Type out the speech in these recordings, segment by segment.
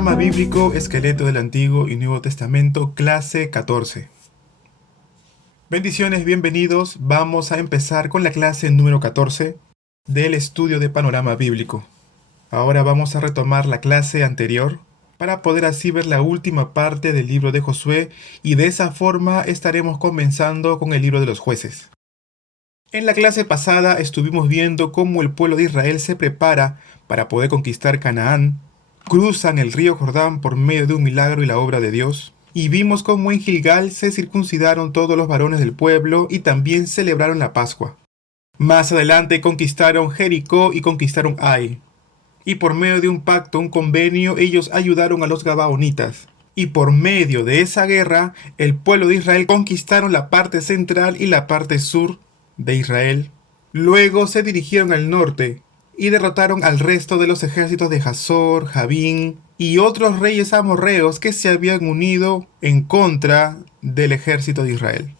Panorama Bíblico, Esqueleto del Antiguo y Nuevo Testamento, clase 14. Bendiciones, bienvenidos. Vamos a empezar con la clase número 14 del estudio de Panorama Bíblico. Ahora vamos a retomar la clase anterior para poder así ver la última parte del libro de Josué y de esa forma estaremos comenzando con el libro de los jueces. En la clase pasada estuvimos viendo cómo el pueblo de Israel se prepara para poder conquistar Canaán. Cruzan el río Jordán por medio de un milagro y la obra de Dios. Y vimos cómo en Gilgal se circuncidaron todos los varones del pueblo y también celebraron la Pascua. Más adelante conquistaron Jericó y conquistaron Ai. Y por medio de un pacto, un convenio, ellos ayudaron a los gabaonitas. Y por medio de esa guerra, el pueblo de Israel conquistaron la parte central y la parte sur de Israel. Luego se dirigieron al norte y derrotaron al resto de los ejércitos de Hazor, Javín y otros reyes amorreos que se habían unido en contra del ejército de Israel.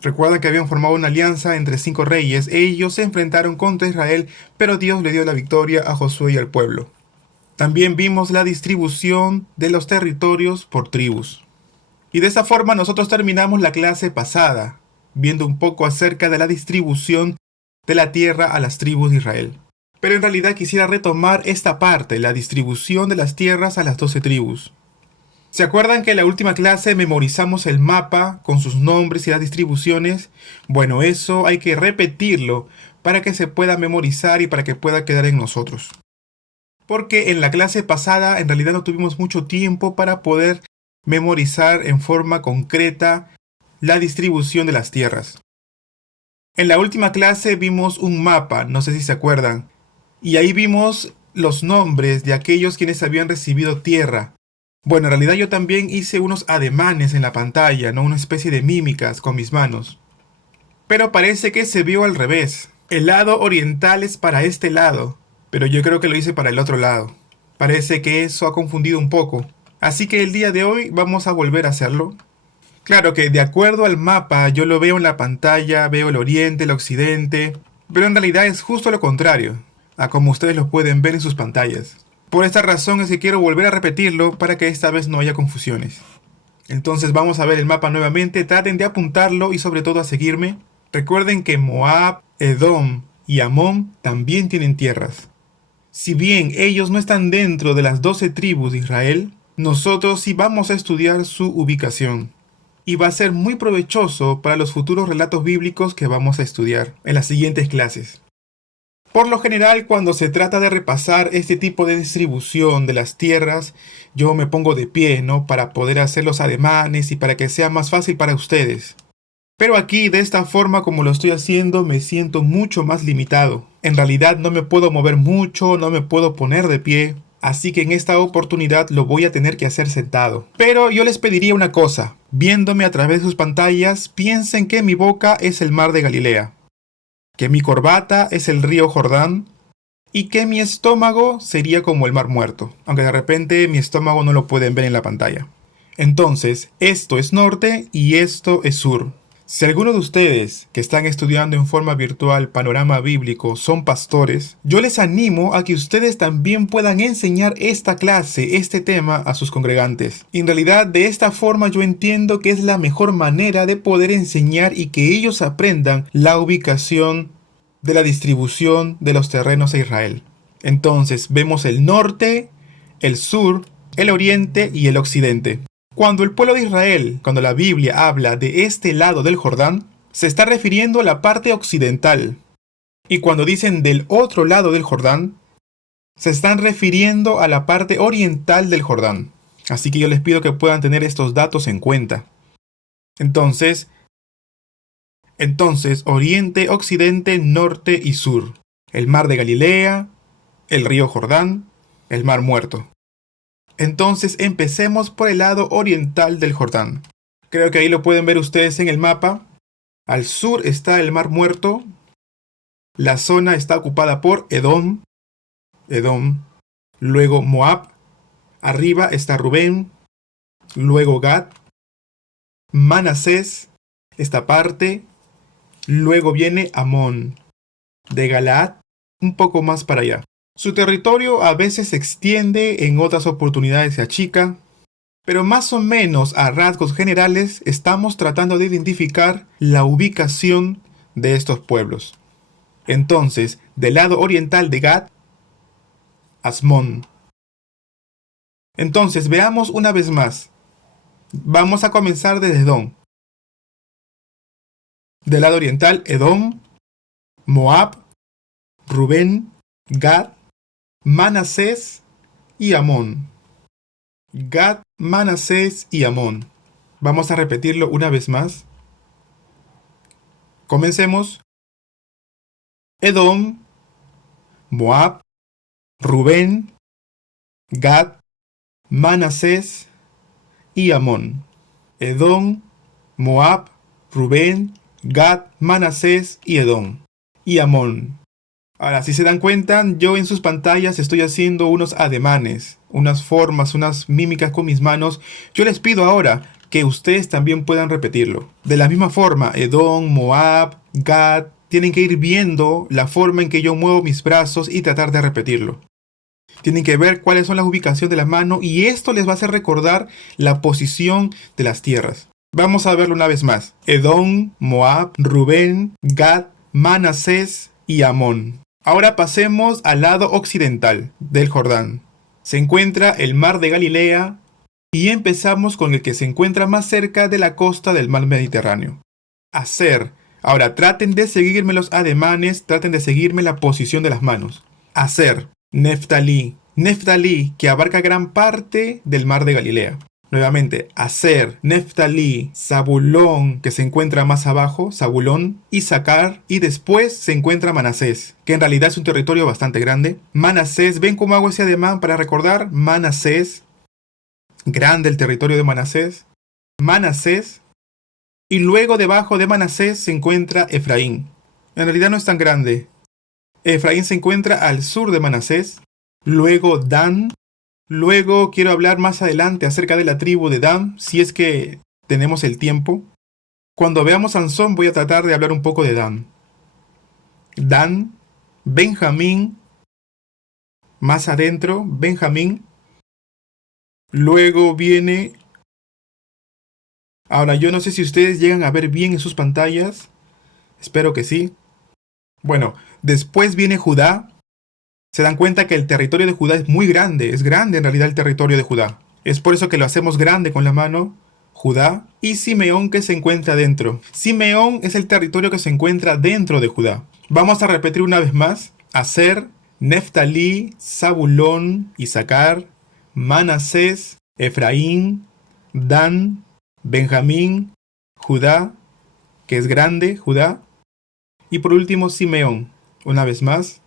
Recuerdan que habían formado una alianza entre 5 reyes. Ellos se enfrentaron contra Israel, pero Dios le dio la victoria a Josué y al pueblo. También vimos la distribución de los territorios por tribus. Y de esa forma nosotros terminamos la clase pasada, viendo un poco acerca de la distribución de la tierra a las tribus de Israel. Pero en realidad quisiera retomar esta parte, la distribución de las tierras a las 12 tribus. ¿Se acuerdan que en la última clase memorizamos el mapa con sus nombres y las distribuciones? Bueno, eso hay que repetirlo para que se pueda memorizar y para que pueda quedar en nosotros. Porque en la clase pasada en realidad no tuvimos mucho tiempo para poder memorizar en forma concreta la distribución de las tierras. En la última clase vimos un mapa, no sé si se acuerdan. Y ahí vimos los nombres de aquellos quienes habían recibido tierra. Bueno, en realidad yo también hice unos ademanes en la pantalla, ¿no? Una especie de mímicas con mis manos. Pero parece que se vio al revés. El lado oriental es para este lado, pero yo creo que lo hice para el otro lado. Parece que eso ha confundido un poco. Así que el día de hoy vamos a volver a hacerlo. Claro que de acuerdo al mapa yo lo veo en la pantalla, veo el oriente, el occidente, pero en realidad es justo lo contrario a como ustedes lo pueden ver en sus pantallas. Por esta razón es que quiero volver a repetirlo para que esta vez no haya confusiones. Entonces vamos a ver el mapa nuevamente, traten de apuntarlo y sobre todo a seguirme. Recuerden que Moab, Edom y Amón también tienen tierras. Si bien ellos no están dentro de las 12 tribus de Israel, nosotros sí vamos a estudiar su ubicación. Y va a ser muy provechoso para los futuros relatos bíblicos que vamos a estudiar en las siguientes clases. Por lo general, cuando se trata de repasar este tipo de distribución de las tierras, yo me pongo de pie, ¿no? Para poder hacer los ademanes y para que sea más fácil para ustedes. Pero aquí, de esta forma como lo estoy haciendo, me siento mucho más limitado. En realidad no me puedo mover mucho, no me puedo poner de pie, así que en esta oportunidad lo voy a tener que hacer sentado. Pero yo les pediría una cosa, viéndome a través de sus pantallas, piensen que mi boca es el mar de Galilea, que mi corbata es el río Jordán y que mi estómago sería como el mar muerto, aunque de repente mi estómago no lo pueden ver en la pantalla. Entonces, esto es norte y esto es sur. Si alguno de ustedes que están estudiando en forma virtual Panorama Bíblico son pastores, yo les animo a que ustedes también puedan enseñar esta clase, este tema a sus congregantes. En realidad, de esta forma yo entiendo que es la mejor manera de poder enseñar y que ellos aprendan la ubicación de la distribución de los terrenos de Israel. Entonces, vemos el norte, el sur, el oriente y el occidente. Cuando el pueblo de Israel, cuando la Biblia habla de este lado del Jordán, se está refiriendo a la parte occidental. Y cuando dicen del otro lado del Jordán, se están refiriendo a la parte oriental del Jordán. Así que yo les pido que puedan tener estos datos en cuenta. Entonces, oriente, occidente, norte y sur. El mar de Galilea, el río Jordán, el mar muerto. Entonces empecemos por el lado oriental del Jordán. Creo que ahí lo pueden ver ustedes en el mapa. Al sur está el mar muerto. La zona está ocupada por Edom. Luego Moab. Arriba está Rubén. Luego Gad. Manasés. Esta parte. Luego viene Amón. De Galaad un poco más para allá. Su territorio a veces se extiende, en otras oportunidades se achica, pero más o menos a rasgos generales estamos tratando de identificar la ubicación de estos pueblos. Entonces, del lado oriental de Gad, Asmón. Entonces, veamos una vez más. Vamos a comenzar desde Edom. Del lado oriental, Edom, Moab, Rubén, Gad, Manasés y Amón. Gad, Manasés y Amón. Vamos a repetirlo una vez más. Comencemos. Edom, Moab, Rubén, Gad, Manasés y Amón. Edom, Moab, Rubén, Gad, Manasés y Edom. Y Amón. Ahora, si se dan cuenta, yo en sus pantallas estoy haciendo unos ademanes, unas formas, unas mímicas con mis manos. Yo les pido ahora que ustedes también puedan repetirlo. De la misma forma, Edom, Moab, Gad, tienen que ir viendo la forma en que yo muevo mis brazos y tratar de repetirlo. Tienen que ver cuáles son las ubicaciones de la mano y esto les va a hacer recordar la posición de las tierras. Vamos a verlo una vez más. Edom, Moab, Rubén, Gad, Manasés y Amón. Ahora pasemos al lado occidental del Jordán. Se encuentra el mar de Galilea y empezamos con el que se encuentra más cerca de la costa del mar Mediterráneo. Aser. Ahora traten de seguirme los ademanes, traten de seguirme la posición de las manos. Aser. Neftalí. Neftalí, que abarca gran parte del mar de Galilea. Nuevamente, Aser, Neftalí, Zabulón, que se encuentra más abajo, Zabulón, Isaacar, y después se encuentra Manasés, que en realidad es un territorio bastante grande. Manasés, ven cómo hago ese ademán para recordar. Manasés, grande el territorio de Manasés. Manasés, y luego debajo de Manasés se encuentra Efraín. En realidad no es tan grande. Efraín se encuentra al sur de Manasés. Luego Dan. Luego quiero hablar más adelante acerca de la tribu de Dan, si es que tenemos el tiempo. Cuando veamos Sansón voy a tratar de hablar un poco de Dan. Dan, Benjamín, más adentro, Benjamín. Luego viene... Ahora yo no sé si ustedes llegan a ver bien en sus pantallas. Espero que sí. Bueno, después viene Judá. Se dan cuenta que el territorio de Judá es muy grande. Es grande en realidad el territorio de Judá. Es por eso que lo hacemos grande con la mano. Judá y Simeón, que se encuentra dentro. Simeón es el territorio que se encuentra dentro de Judá. Vamos a repetir una vez más. Aser, Neftalí, Zabulón, Isaacar, Manasés, Efraín, Dan, Benjamín, Judá, que es grande, Judá. Y por último Simeón. Una vez más.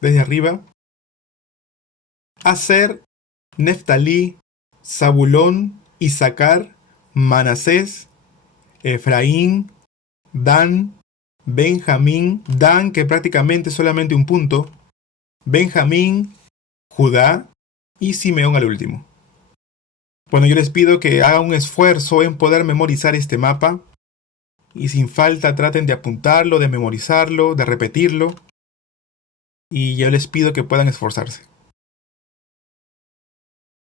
Desde arriba. Aser, Neftalí, Zabulón, Isaacar, Manasés, Efraín, Dan, Benjamín, Dan, que prácticamente es solamente un punto, Benjamín, Judá y Simeón al último. Bueno, yo les pido que hagan un esfuerzo en poder memorizar este mapa y sin falta traten de apuntarlo, de memorizarlo, de repetirlo. Y yo les pido que puedan esforzarse.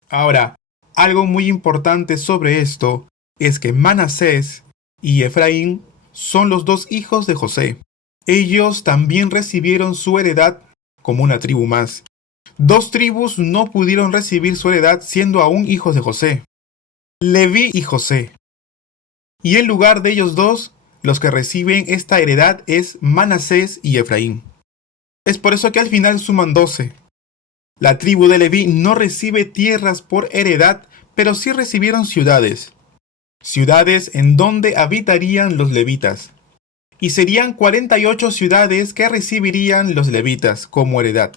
Ahora, algo muy importante sobre esto es que Manasés y Efraín son los dos hijos de José. Ellos también recibieron su heredad como una tribu más. Dos tribus no pudieron recibir su heredad siendo aún hijos de José. Leví y José. Y en lugar de ellos dos, los que reciben esta heredad es Manasés y Efraín. Es por eso que al final suman 12. La tribu de Leví no recibe tierras por heredad, pero sí recibieron ciudades. Ciudades en donde habitarían los levitas. Y serían 48 ciudades que recibirían los levitas como heredad.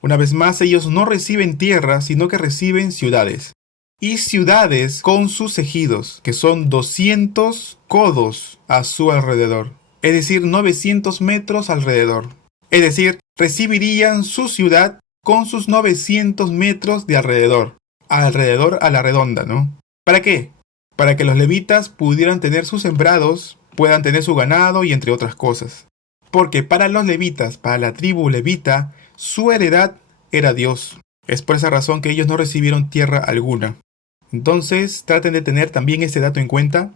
Una vez más, ellos no reciben tierras, sino que reciben ciudades. Y ciudades con sus ejidos, que son 200 codos a su alrededor. Es decir, 900 metros alrededor. Es decir, recibirían su ciudad con sus 900 metros de alrededor. Alrededor a la redonda, ¿no? ¿Para qué? Para que los levitas pudieran tener sus sembrados, puedan tener su ganado y entre otras cosas. Porque para los levitas, para la tribu levita, su heredad era Dios. Es por esa razón que ellos no recibieron tierra alguna. Entonces, traten de tener también este dato en cuenta.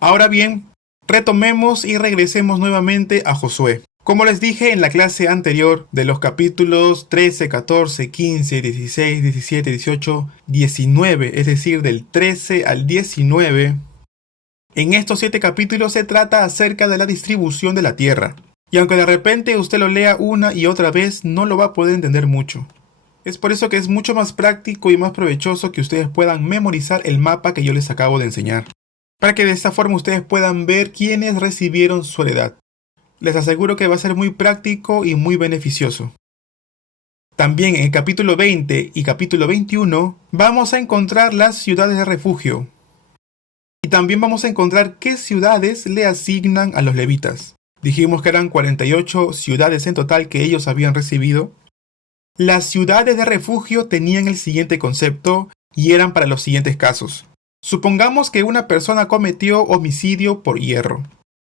Ahora bien, retomemos y regresemos nuevamente a Josué. Como les dije en la clase anterior, de los capítulos 13, 14, 15, 16, 17, 18, 19, es decir, del 13 al 19, en estos 7 capítulos se trata acerca de la distribución de la tierra. Y aunque de repente usted lo lea una y otra vez, no lo va a poder entender mucho. Es por eso que es mucho más práctico y más provechoso que ustedes puedan memorizar el mapa que yo les acabo de enseñar, para que de esta forma ustedes puedan ver quiénes recibieron su heredad. Les aseguro que va a ser muy práctico y muy beneficioso. También en el capítulo 20 y capítulo 21 vamos a encontrar las ciudades de refugio. Y también vamos a encontrar qué ciudades le asignan a los levitas. Dijimos que eran 48 ciudades en total que ellos habían recibido. Las ciudades de refugio tenían el siguiente concepto y eran para los siguientes casos. Supongamos que una persona cometió homicidio por hierro.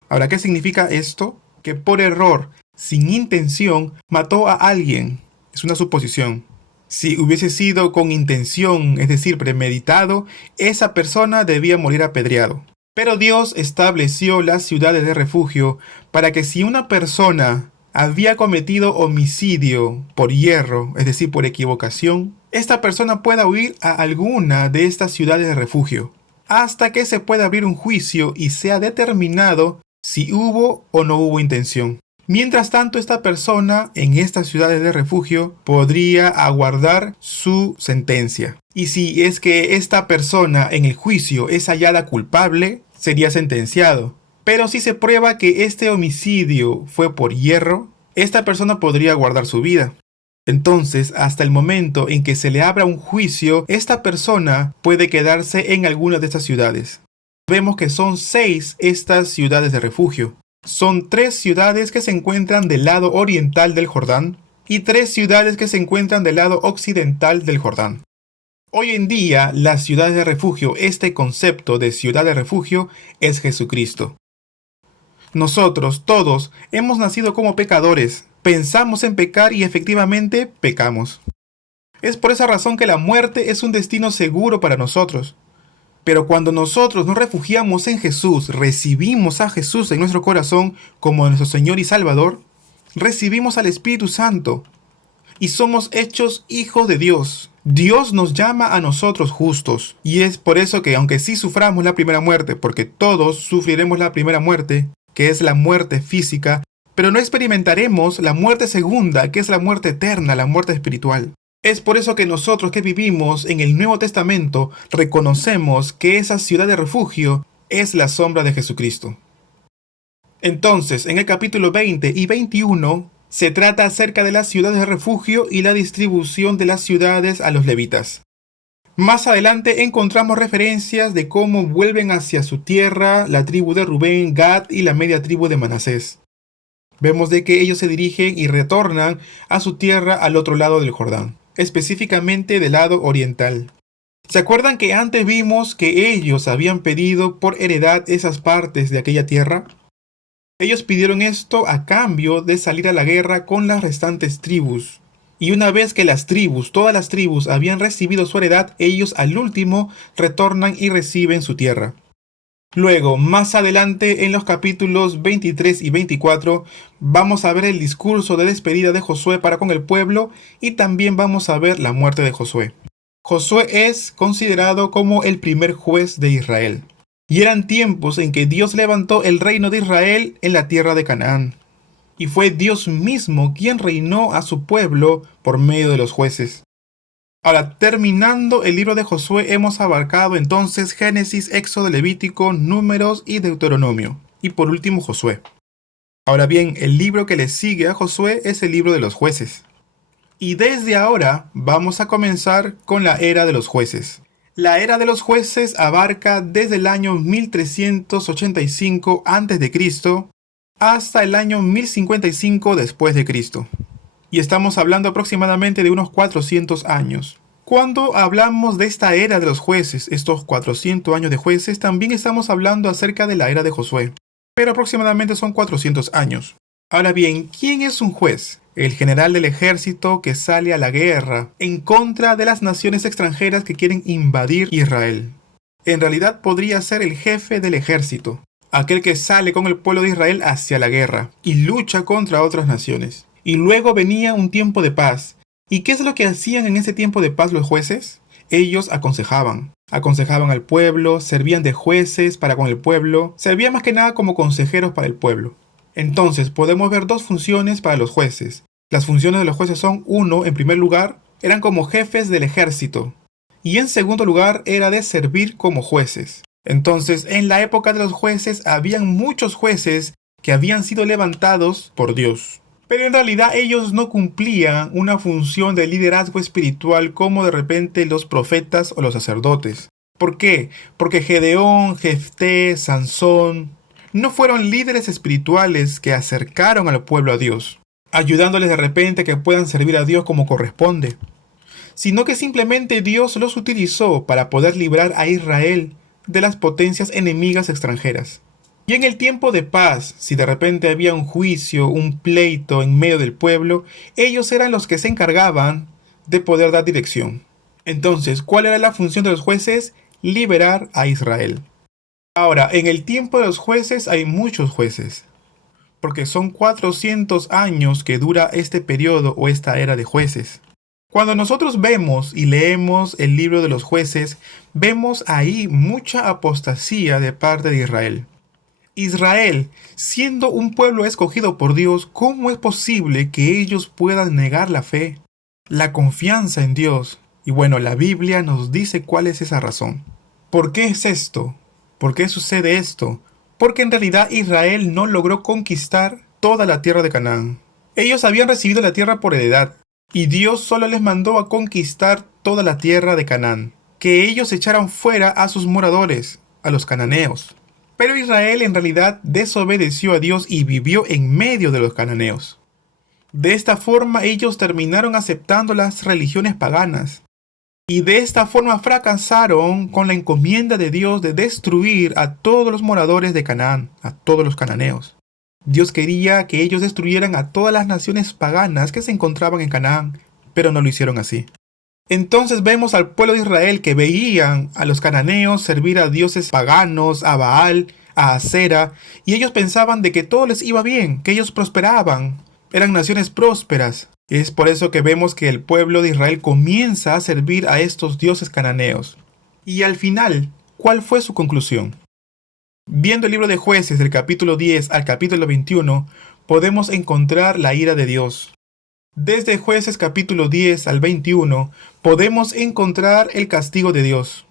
Ahora, ¿qué significa esto? Que por error, sin intención, mató a alguien. Es una suposición. Si hubiese sido con intención, es decir, premeditado, esa persona debía morir apedreado. Pero Dios estableció las ciudades de refugio para que si una persona había cometido homicidio por hierro, es decir, por equivocación, esta persona pueda huir a alguna de estas ciudades de refugio, hasta que se pueda abrir un juicio y sea determinado si hubo o no hubo intención. Mientras tanto, esta persona en estas ciudades de refugio podría aguardar su sentencia. Y si es que esta persona en el juicio es hallada culpable, sería sentenciado. Pero si se prueba que este homicidio fue por hierro, esta persona podría guardar su vida. Entonces, hasta el momento en que se le abra un juicio, esta persona puede quedarse en alguna de estas ciudades. Vemos que son 6 estas ciudades de refugio. Son 3 ciudades que se encuentran del lado oriental del Jordán y 3 ciudades que se encuentran del lado occidental del Jordán. Hoy en día, las ciudades de refugio, este concepto de ciudad de refugio es Jesucristo. Nosotros, todos, hemos nacido como pecadores, pensamos en pecar y efectivamente pecamos. Es por esa razón que la muerte es un destino seguro para nosotros. Pero cuando nosotros nos refugiamos en Jesús, recibimos a Jesús en nuestro corazón como nuestro Señor y Salvador, recibimos al Espíritu Santo y somos hechos hijos de Dios. Dios nos llama a nosotros justos, y es por eso que aunque sí suframos la primera muerte, porque todos sufriremos la primera muerte, que es la muerte física, pero no experimentaremos la muerte segunda, que es la muerte eterna, la muerte espiritual. Es por eso que nosotros que vivimos en el Nuevo Testamento reconocemos que esa ciudad de refugio es la sombra de Jesucristo. Entonces, en el capítulo 20 y 21 se trata acerca de las ciudades de refugio y la distribución de las ciudades a los levitas. Más adelante encontramos referencias de cómo vuelven hacia su tierra la tribu de Rubén, Gad y la media tribu de Manasés. Vemos de que ellos se dirigen y retornan a su tierra al otro lado del Jordán, específicamente del lado oriental. ¿Se acuerdan que antes vimos que ellos habían pedido por heredad esas partes de aquella tierra? Ellos pidieron esto a cambio de salir a la guerra con las restantes tribus. Y una vez que todas las tribus habían recibido su heredad, ellos al último retornan y reciben su tierra. Luego, más adelante en los capítulos 23 y 24, vamos a ver el discurso de despedida de Josué para con el pueblo y también vamos a ver la muerte de Josué. Josué es considerado como el primer juez de Israel. Y eran tiempos en que Dios levantó el reino de Israel en la tierra de Canaán. Y fue Dios mismo quien reinó a su pueblo por medio de los jueces. Ahora, terminando el libro de Josué, hemos abarcado entonces Génesis, Éxodo, Levítico, Números y Deuteronomio. Y por último, Josué. Ahora bien, el libro que le sigue a Josué es el libro de los jueces. Y desde ahora vamos a comenzar con la era de los jueces. La era de los jueces abarca desde el año 1385 a.C. hasta el año 1055 después de Cristo. Y estamos hablando aproximadamente de unos 400 años. Cuando hablamos de esta era de los jueces, estos 400 años de jueces, también estamos hablando acerca de la era de Josué. Pero aproximadamente son 400 años. Ahora bien, ¿quién es un juez? el general del ejército que sale a la guerra en contra de las naciones extranjeras que quieren invadir Israel. En realidad podría ser el jefe del ejército, aquel que sale con el pueblo de Israel hacia la guerra y lucha contra otras naciones. Y luego venía un tiempo de paz. ¿Y qué es lo que hacían en ese tiempo de paz los jueces? Ellos aconsejaban al pueblo, servían de jueces para con el pueblo, servían más que nada como consejeros para el pueblo. Entonces podemos ver dos funciones para los jueces. Las funciones de los jueces son, uno, en primer lugar, eran como jefes del ejército, y en segundo lugar era de servir como jueces. Entonces, en la época de los jueces habían muchos jueces que habían sido levantados por Dios. Pero en realidad ellos no cumplían una función de liderazgo espiritual como de repente los profetas o los sacerdotes. ¿Por qué? Porque Gedeón, Jefté, Sansón no fueron líderes espirituales que acercaron al pueblo a Dios, ayudándoles de repente a que puedan servir a Dios como corresponde, sino que simplemente Dios los utilizó para poder librar a Israel de las potencias enemigas extranjeras. Y en el tiempo de paz, si de repente había un juicio, un pleito en medio del pueblo, ellos eran los que se encargaban de poder dar dirección. Entonces, ¿cuál era la función de los jueces? Liberar a Israel. Ahora, en el tiempo de los jueces hay muchos jueces, porque son 400 años que dura este periodo o esta era de jueces. Cuando nosotros vemos y leemos el libro de los jueces, vemos ahí mucha apostasía de parte de Israel. Israel, siendo un pueblo escogido por Dios, ¿cómo es posible que ellos puedan negar la fe, la confianza en Dios? Y bueno, la Biblia nos dice cuál es esa razón. ¿Por qué es esto? ¿Por qué sucede esto? Porque en realidad Israel no logró conquistar toda la tierra de Canaán. Ellos habían recibido la tierra por heredad, y Dios solo les mandó a conquistar toda la tierra de Canaán, que ellos echaran fuera a sus moradores, a los cananeos. Pero Israel en realidad desobedeció a Dios y vivió en medio de los cananeos. De esta forma ellos terminaron aceptando las religiones paganas. Y de esta forma fracasaron con la encomienda de Dios de destruir a todos los moradores de Canaán, a todos los cananeos. Dios quería que ellos destruyeran a todas las naciones paganas que se encontraban en Canaán, pero no lo hicieron así. Entonces vemos al pueblo de Israel que veían a los cananeos servir a dioses paganos, a Baal, a Asera, y ellos pensaban de que todo les iba bien, que ellos prosperaban, eran naciones prósperas. Es por eso que vemos que el pueblo de Israel comienza a servir a estos dioses cananeos. Y al final, ¿cuál fue su conclusión? Viendo el libro de Jueces del capítulo 10 al capítulo 21, podemos encontrar la ira de Dios. Desde Jueces capítulo 10 al 21 podemos encontrar el castigo de Dios.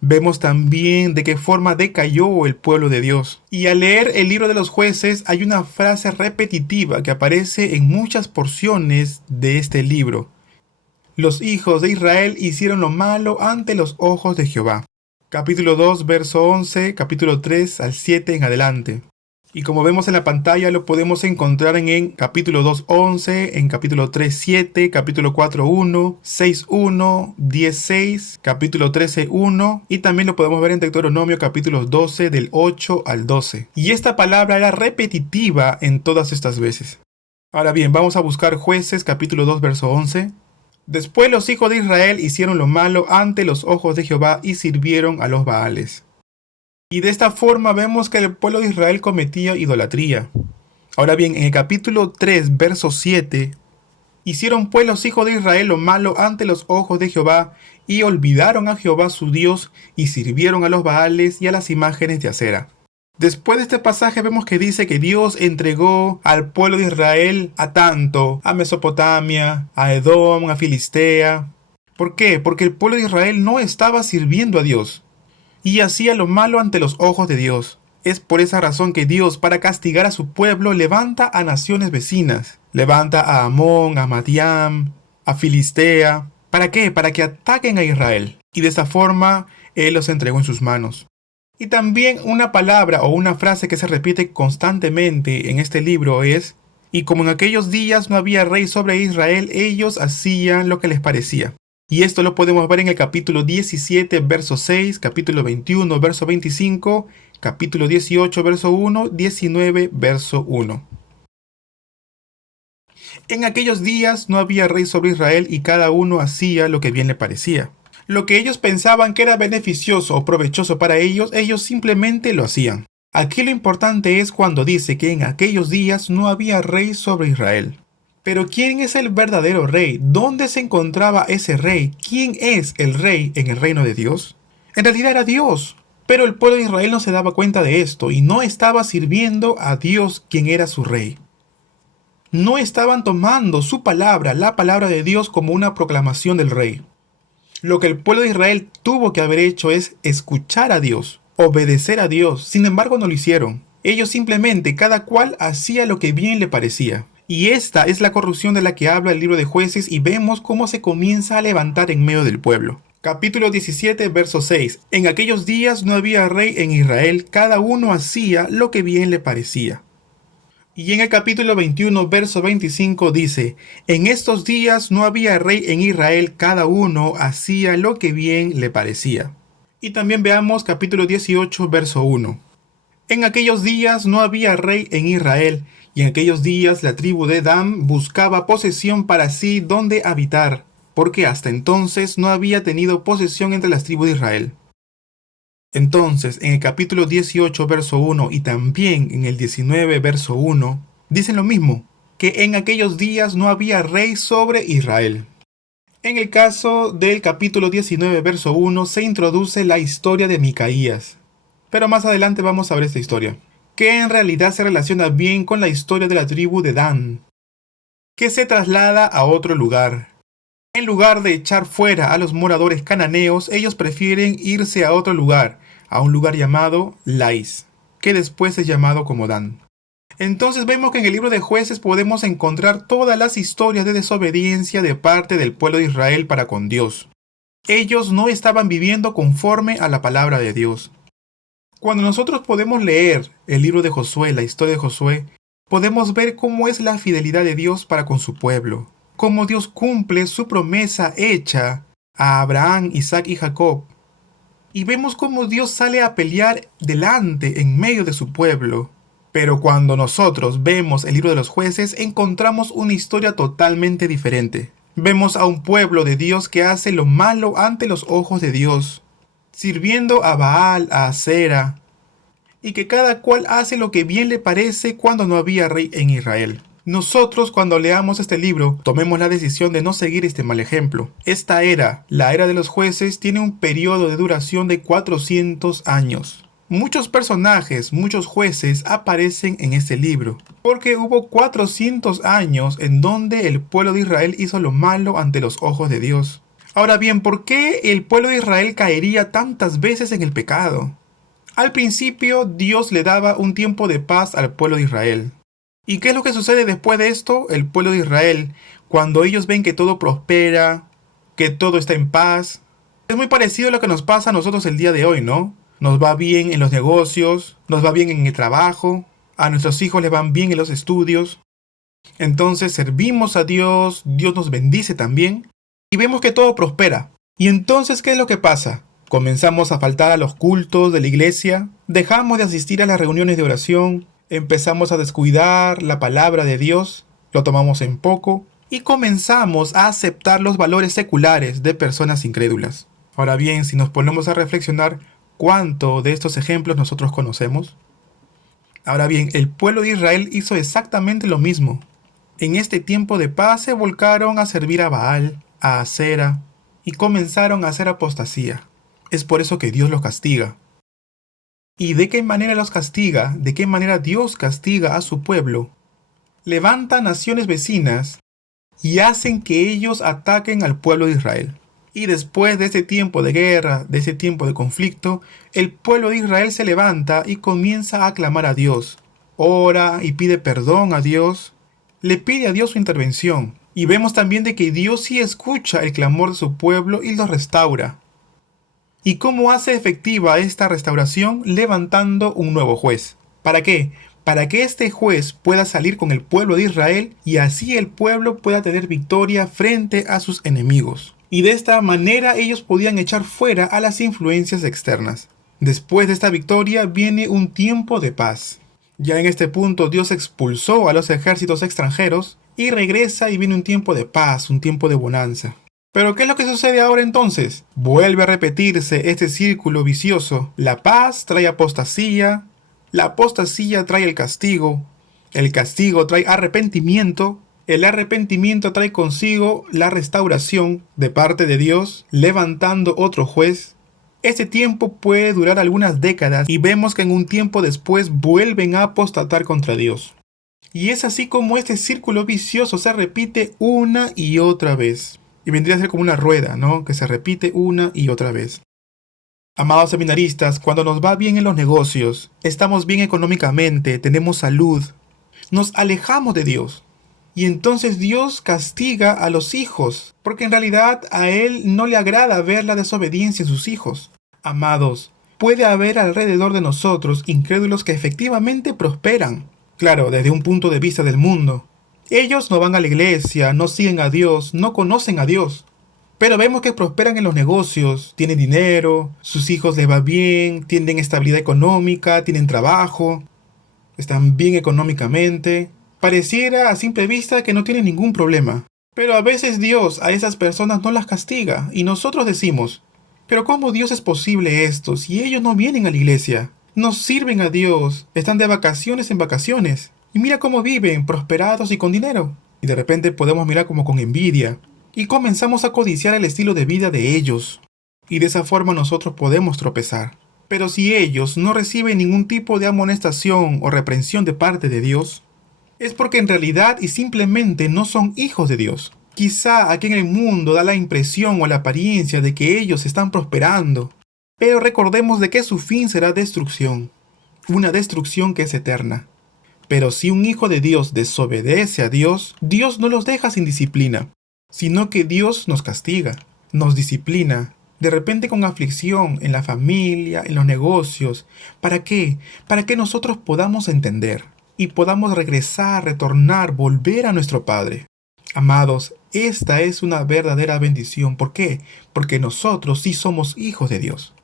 Vemos también de qué forma decayó el pueblo de Dios. Y al leer el libro de los Jueces hay una frase repetitiva que aparece en muchas porciones de este libro. Los hijos de Israel hicieron lo malo ante los ojos de Jehová. Capítulo 2, verso 11, capítulo 3 al 7 en adelante. Y como vemos en la pantalla lo podemos encontrar en capítulo 2, 11, en capítulo 3, 7, capítulo 4, 1, 6, 1, 10, 6, capítulo 13, 1 y también lo podemos ver en Deuteronomio capítulo 12 del 8 al 12. Y esta palabra era repetitiva en todas estas veces. Ahora bien, vamos a buscar Jueces capítulo 2, verso 11. Después los hijos de Israel hicieron lo malo ante los ojos de Jehová y sirvieron a los Baales. Y de esta forma vemos que el pueblo de Israel cometía idolatría. Ahora bien, en el capítulo 3, verso 7, hicieron pues los hijos de Israel lo malo ante los ojos de Jehová, y olvidaron a Jehová su Dios, y sirvieron a los Baales y a las imágenes de acera. Después de este pasaje vemos que dice que Dios entregó al pueblo de Israel a Mesopotamia, a Edom, a Filistea. ¿Por qué? Porque el pueblo de Israel no estaba sirviendo a Dios y hacía lo malo ante los ojos de Dios. Es por esa razón que Dios, para castigar a su pueblo, levanta a naciones vecinas. Levanta a Amón, a Madián, a Filistea. ¿Para qué? Para que ataquen a Israel. Y de esa forma, Él los entregó en sus manos. Y también una palabra o una frase que se repite constantemente en este libro es: y como en aquellos días no había rey sobre Israel, ellos hacían lo que les parecía. Y esto lo podemos ver en el capítulo 17, verso 6, capítulo 21, verso 25, capítulo 18, verso 1, 19, verso 1. En aquellos días no había rey sobre Israel y cada uno hacía lo que bien le parecía. Lo que ellos pensaban que era beneficioso o provechoso para ellos, ellos simplemente lo hacían. Aquí lo importante es cuando dice que en aquellos días no había rey sobre Israel. Pero ¿quién es el verdadero rey? ¿Dónde se encontraba ese rey? ¿Quién es el rey en el reino de Dios? En realidad era Dios. Pero el pueblo de Israel no se daba cuenta de esto y no estaba sirviendo a Dios, quien era su rey. No estaban tomando su palabra, la palabra de Dios, como una proclamación del rey. Lo que el pueblo de Israel tuvo que haber hecho es escuchar a Dios, obedecer a Dios. Sin embargo, no lo hicieron. Ellos simplemente, cada cual hacía lo que bien le parecía. Y esta es la corrupción de la que habla el libro de Jueces y vemos cómo se comienza a levantar en medio del pueblo. Capítulo 17, verso 6. En aquellos días no había rey en Israel, cada uno hacía lo que bien le parecía. Y en el capítulo 21, verso 25 dice, en estos días no había rey en Israel, cada uno hacía lo que bien le parecía. Y también veamos capítulo 18, verso 1. En aquellos días no había rey en Israel, y en aquellos días la tribu de Dan buscaba posesión para sí donde habitar, porque hasta entonces no había tenido posesión entre las tribus de Israel. Entonces, en el capítulo 18, verso 1 y también en el 19, verso 1, dicen lo mismo, que en aquellos días no había rey sobre Israel. En el caso del capítulo 19, verso 1, se introduce la historia de Micaías. Pero más adelante vamos a ver esta historia, que en realidad se relaciona bien con la historia de la tribu de Dan, que se traslada a otro lugar. En lugar de echar fuera a los moradores cananeos, ellos prefieren irse a otro lugar, a un lugar llamado Lais, que después es llamado como Dan. Entonces vemos que en el libro de Jueces podemos encontrar todas las historias de desobediencia de parte del pueblo de Israel para con Dios. Ellos no estaban viviendo conforme a la palabra de Dios. Cuando nosotros podemos leer el libro de Josué, la historia de Josué, podemos ver cómo es la fidelidad de Dios para con su pueblo, cómo Dios cumple su promesa hecha a Abraham, Isaac y Jacob. Y vemos cómo Dios sale a pelear delante, en medio de su pueblo. Pero cuando nosotros vemos el libro de los Jueces, encontramos una historia totalmente diferente. Vemos a un pueblo de Dios que hace lo malo ante los ojos de Dios, sirviendo a Baal, a Asera, y que cada cual hace lo que bien le parece cuando no había rey en Israel. Nosotros, cuando leamos este libro, tomemos la decisión de no seguir este mal ejemplo. Esta era, la era de los jueces, tiene un periodo de duración de 400 años. Muchos personajes, muchos jueces aparecen en este libro, porque hubo 400 años en donde el pueblo de Israel hizo lo malo ante los ojos de Dios. Ahora bien, ¿por qué el pueblo de Israel caería tantas veces en el pecado? Al principio, Dios le daba un tiempo de paz al pueblo de Israel. ¿Y qué es lo que sucede después de esto? El pueblo de Israel, cuando ellos ven que todo prospera, que todo está en paz, es muy parecido a lo que nos pasa a nosotros el día de hoy, ¿no? Nos va bien en los negocios, nos va bien en el trabajo, a nuestros hijos les van bien en los estudios. Entonces servimos a Dios, Dios nos bendice también, y vemos que todo prospera. ¿Y entonces qué es lo que pasa? Comenzamos a faltar a los cultos de la iglesia, dejamos de asistir a las reuniones de oración, empezamos a descuidar la palabra de Dios, lo tomamos en poco, y comenzamos a aceptar los valores seculares de personas incrédulas. Ahora bien, si nos ponemos a reflexionar, ¿cuánto de estos ejemplos nosotros conocemos? Ahora bien, el pueblo de Israel hizo exactamente lo mismo. En este tiempo de paz se volcaron a servir a Baal, a Asera, y comenzaron a hacer apostasía. Es por eso que Dios los castiga. ¿Y de qué manera los castiga? ¿De qué manera Dios castiga a su pueblo? Levanta naciones vecinas y hacen que ellos ataquen al pueblo de Israel. Y después de ese tiempo de guerra, de ese tiempo de conflicto, el pueblo de Israel se levanta y comienza a clamar a Dios. Ora y pide perdón a Dios. Le pide a Dios su intervención. Y vemos también de que Dios sí escucha el clamor de su pueblo y los restaura. ¿Y cómo hace efectiva esta restauración? Levantando un nuevo juez. ¿Para qué? Para que este juez pueda salir con el pueblo de Israel y así el pueblo pueda tener victoria frente a sus enemigos. Y de esta manera ellos podían echar fuera a las influencias externas. Después de esta victoria viene un tiempo de paz. Ya en este punto Dios expulsó a los ejércitos extranjeros y regresa y viene un tiempo de paz, un tiempo de bonanza. Pero ¿qué es lo que sucede ahora entonces? Vuelve a repetirse este círculo vicioso. La paz trae apostasía, la apostasía trae el castigo trae arrepentimiento, el arrepentimiento trae consigo la restauración de parte de Dios, levantando otro juez. Este tiempo puede durar algunas décadas y vemos que en un tiempo después vuelven a apostatar contra Dios. Y es así como este círculo vicioso se repite una y otra vez. Y vendría a ser como una rueda, ¿no? Que se repite una y otra vez. Amados seminaristas, cuando nos va bien en los negocios, estamos bien económicamente, tenemos salud, nos alejamos de Dios. Y entonces Dios castiga a los hijos, porque en realidad a Él no le agrada ver la desobediencia en sus hijos. Amados, puede haber alrededor de nosotros incrédulos que efectivamente prosperan. Claro, desde un punto de vista del mundo. Ellos no van a la iglesia, no siguen a Dios, no conocen a Dios. Pero vemos que prosperan en los negocios, tienen dinero, sus hijos les va bien, tienen estabilidad económica, tienen trabajo, están bien económicamente. Pareciera a simple vista que no tienen ningún problema. Pero a veces Dios a esas personas no las castiga y nosotros decimos, pero ¿cómo Dios es posible esto si ellos no vienen a la iglesia? No sirven a Dios, están de vacaciones en vacaciones. Y mira cómo viven, prosperados y con dinero. Y de repente podemos mirar como con envidia. Y comenzamos a codiciar el estilo de vida de ellos. Y de esa forma nosotros podemos tropezar. Pero si ellos no reciben ningún tipo de amonestación o reprensión de parte de Dios, es porque en realidad y simplemente no son hijos de Dios. Quizá aquí en el mundo da la impresión o la apariencia de que ellos están prosperando, pero recordemos de que su fin será destrucción, una destrucción que es eterna. Pero si un hijo de Dios desobedece a Dios, Dios no los deja sin disciplina, sino que Dios nos castiga, nos disciplina, de repente con aflicción en la familia, en los negocios. ¿Para qué? Para que nosotros podamos entender y podamos regresar, retornar, volver a nuestro Padre. Amados, esta es una verdadera bendición. ¿Por qué? Porque nosotros sí somos hijos de Dios.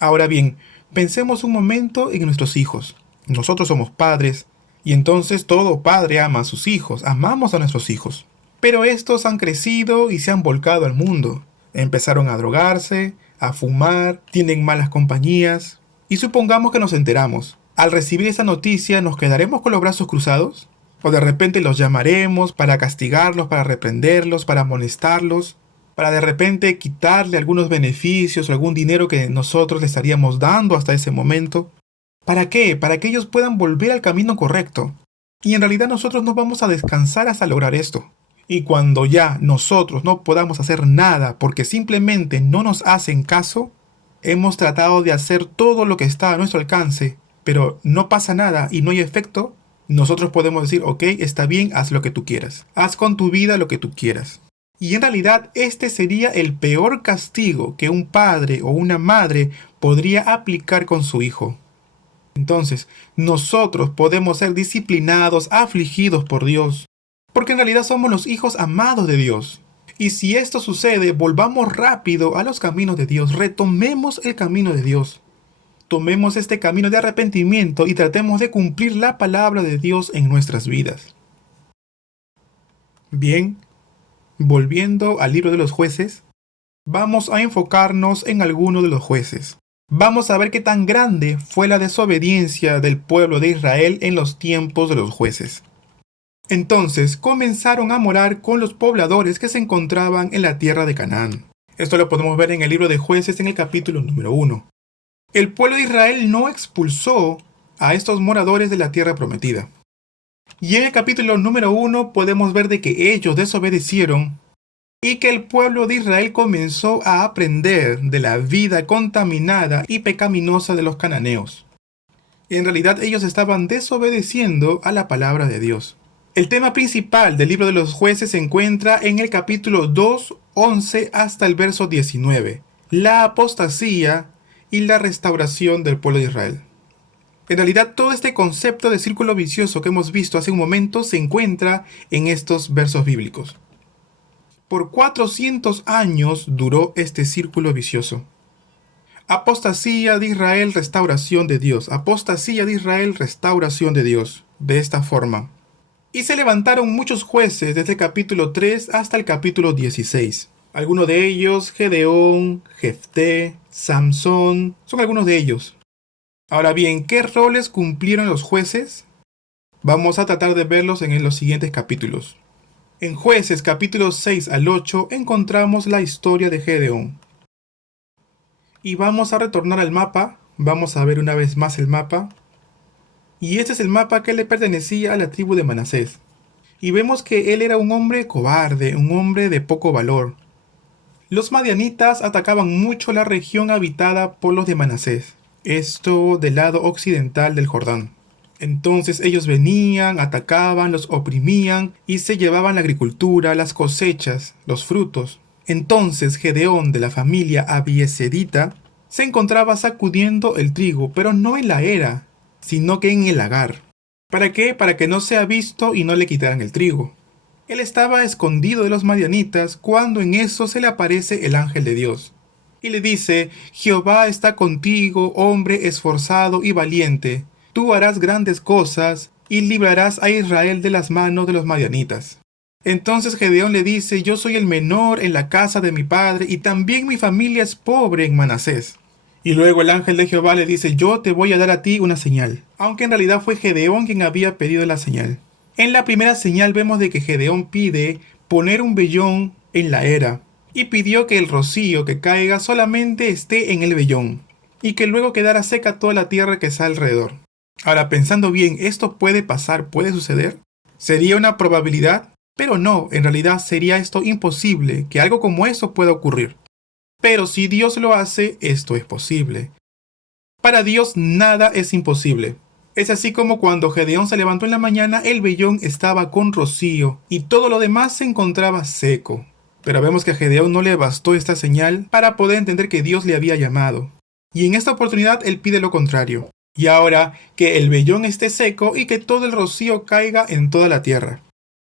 Ahora bien, pensemos un momento en nuestros hijos. Nosotros somos padres, y entonces todo padre ama a sus hijos, amamos a nuestros hijos. Pero estos han crecido y se han volcado al mundo. Empezaron a drogarse, a fumar, tienen malas compañías. Y supongamos que nos enteramos. Al recibir esa noticia, ¿nos quedaremos con los brazos cruzados? ¿O de repente los llamaremos para castigarlos, para reprenderlos, para amonestarlos? Para de repente quitarle algunos beneficios o algún dinero que nosotros le estaríamos dando hasta ese momento. ¿Para qué? Para que ellos puedan volver al camino correcto. Y en realidad nosotros no vamos a descansar hasta lograr esto. Y cuando ya nosotros no podamos hacer nada porque simplemente no nos hacen caso, hemos tratado de hacer todo lo que está a nuestro alcance, pero no pasa nada y no hay efecto, nosotros podemos decir, ok, está bien, haz lo que tú quieras. Haz con tu vida lo que tú quieras. Y en realidad este sería el peor castigo que un padre o una madre podría aplicar con su hijo. Entonces, nosotros podemos ser disciplinados, afligidos por Dios, porque en realidad somos los hijos amados de Dios. Y si esto sucede, volvamos rápido a los caminos de Dios, retomemos el camino de Dios. Tomemos este camino de arrepentimiento y tratemos de cumplir la palabra de Dios en nuestras vidas. Bien, volviendo al libro de los jueces, vamos a enfocarnos en alguno de los jueces. Vamos a ver qué tan grande fue la desobediencia del pueblo de Israel en los tiempos de los jueces. Entonces comenzaron a morar con los pobladores que se encontraban en la tierra de Canaán. Esto lo podemos ver en el libro de Jueces en el capítulo número 1. El pueblo de Israel no expulsó a estos moradores de la tierra prometida. Y en el capítulo número 1 podemos ver de que ellos desobedecieron y que el pueblo de Israel comenzó a aprender de la vida contaminada y pecaminosa de los cananeos. En realidad ellos estaban desobedeciendo a la palabra de Dios. El tema principal del libro de los jueces se encuentra en el capítulo 2, 11 hasta el verso 19. La apostasía y la restauración del pueblo de Israel. En realidad todo este concepto de círculo vicioso que hemos visto hace un momento se encuentra en estos versos bíblicos. Por 400 años duró este círculo vicioso. Apostasía de Israel, restauración de Dios. Apostasía de Israel, restauración de Dios. De esta forma. Y se levantaron muchos jueces desde el capítulo 3 hasta el capítulo 16. Algunos de ellos, Gedeón, Jefté, Samsón, son algunos de ellos. Ahora bien, ¿qué roles cumplieron los jueces? Vamos a tratar de verlos en los siguientes capítulos. En Jueces capítulos 6 al 8 encontramos la historia de Gedeón. Y vamos a retornar al mapa, vamos a ver una vez más el mapa. Y este es el mapa que le pertenecía a la tribu de Manasés. Y vemos que él era un hombre cobarde, un hombre de poco valor. Los madianitas atacaban mucho la región habitada por los de Manasés, esto del lado occidental del Jordán. Entonces ellos venían, atacaban, los oprimían y se llevaban la agricultura, las cosechas, los frutos. Entonces Gedeón de la familia Abieserita se encontraba sacudiendo el trigo, pero no en la era, sino que en el lagar. ¿Para qué? Para que no sea visto y no le quitaran el trigo. Él estaba escondido de los madianitas cuando en eso se le aparece el ángel de Dios. Y le dice, Jehová está contigo, hombre esforzado y valiente. Tú harás grandes cosas y librarás a Israel de las manos de los madianitas. Entonces Gedeón le dice, yo soy el menor en la casa de mi padre y también mi familia es pobre en Manasés. Y luego el ángel de Jehová le dice, yo te voy a dar a ti una señal, aunque en realidad fue Gedeón quien había pedido la señal. En la primera señal vemos de que Gedeón pide poner un vellón en la era y pidió que el rocío que caiga solamente esté en el vellón y que luego quedara seca toda la tierra que está alrededor. Ahora, pensando bien, ¿esto puede pasar? ¿Puede suceder? ¿Sería una probabilidad? Pero no, en realidad sería esto imposible, que algo como eso pueda ocurrir. Pero si Dios lo hace, esto es posible. Para Dios nada es imposible. Es así como cuando Gedeón se levantó en la mañana, el vellón estaba con rocío y todo lo demás se encontraba seco. Pero vemos que a Gedeón no le bastó esta señal para poder entender que Dios le había llamado. Y en esta oportunidad él pide lo contrario. Y ahora que el vellón esté seco y que todo el rocío caiga en toda la tierra.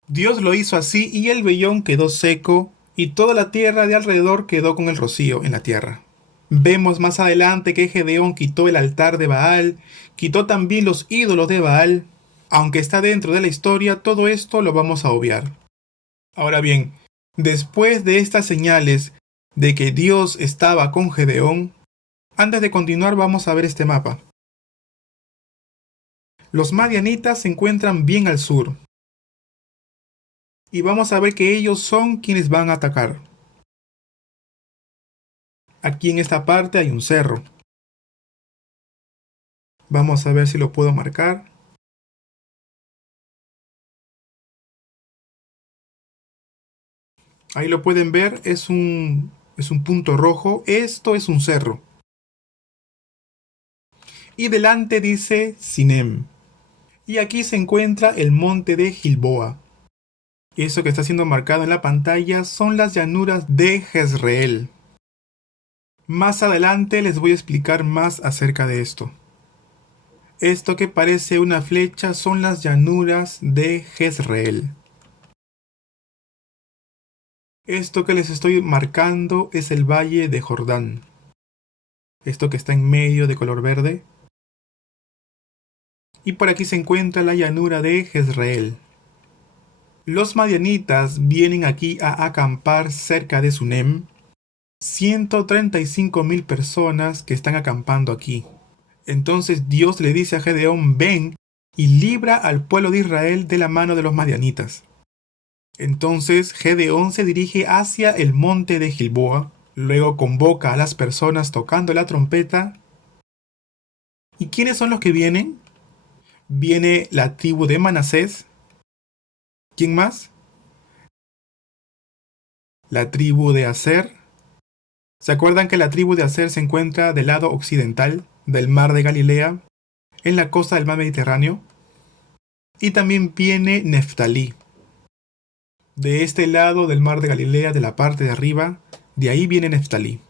Dios lo hizo así y el vellón quedó seco y toda la tierra de alrededor quedó con el rocío en la tierra. Vemos más adelante que Gedeón quitó el altar de Baal, quitó también los ídolos de Baal. Aunque está dentro de la historia, todo esto lo vamos a obviar. Ahora bien, después de estas señales de que Dios estaba con Gedeón, antes de continuar vamos a ver este mapa. Los madianitas se encuentran bien al sur. Y vamos a ver que ellos son quienes van a atacar. Aquí en esta parte hay un cerro. Vamos a ver si lo puedo marcar. Ahí lo pueden ver, es un punto rojo. Esto es un cerro. Y delante dice Sinem. Y aquí se encuentra el monte de Gilboa. Eso que está siendo marcado en la pantalla son las llanuras de Jezreel. Más adelante les voy a explicar más acerca de esto. Esto que parece una flecha son las llanuras de Jezreel. Esto que les estoy marcando es el valle de Jordán. Esto que está en medio de color verde. Y por aquí se encuentra la llanura de Jezreel. Los madianitas vienen aquí a acampar cerca de Sunem. 135,000 personas que están acampando aquí. Entonces Dios le dice a Gedeón, ven y libra al pueblo de Israel de la mano de los madianitas. Entonces Gedeón se dirige hacia el monte de Gilboa, luego convoca a las personas tocando la trompeta. ¿Y quiénes son los que vienen? Viene la tribu de Manasés. ¿Quién más? La tribu de Aser. ¿Se acuerdan que la tribu de Aser se encuentra del lado occidental del mar de Galilea, en la costa del mar Mediterráneo? Y también viene Neftalí. De este lado del mar de Galilea, de la parte de arriba, de ahí viene Neftalí.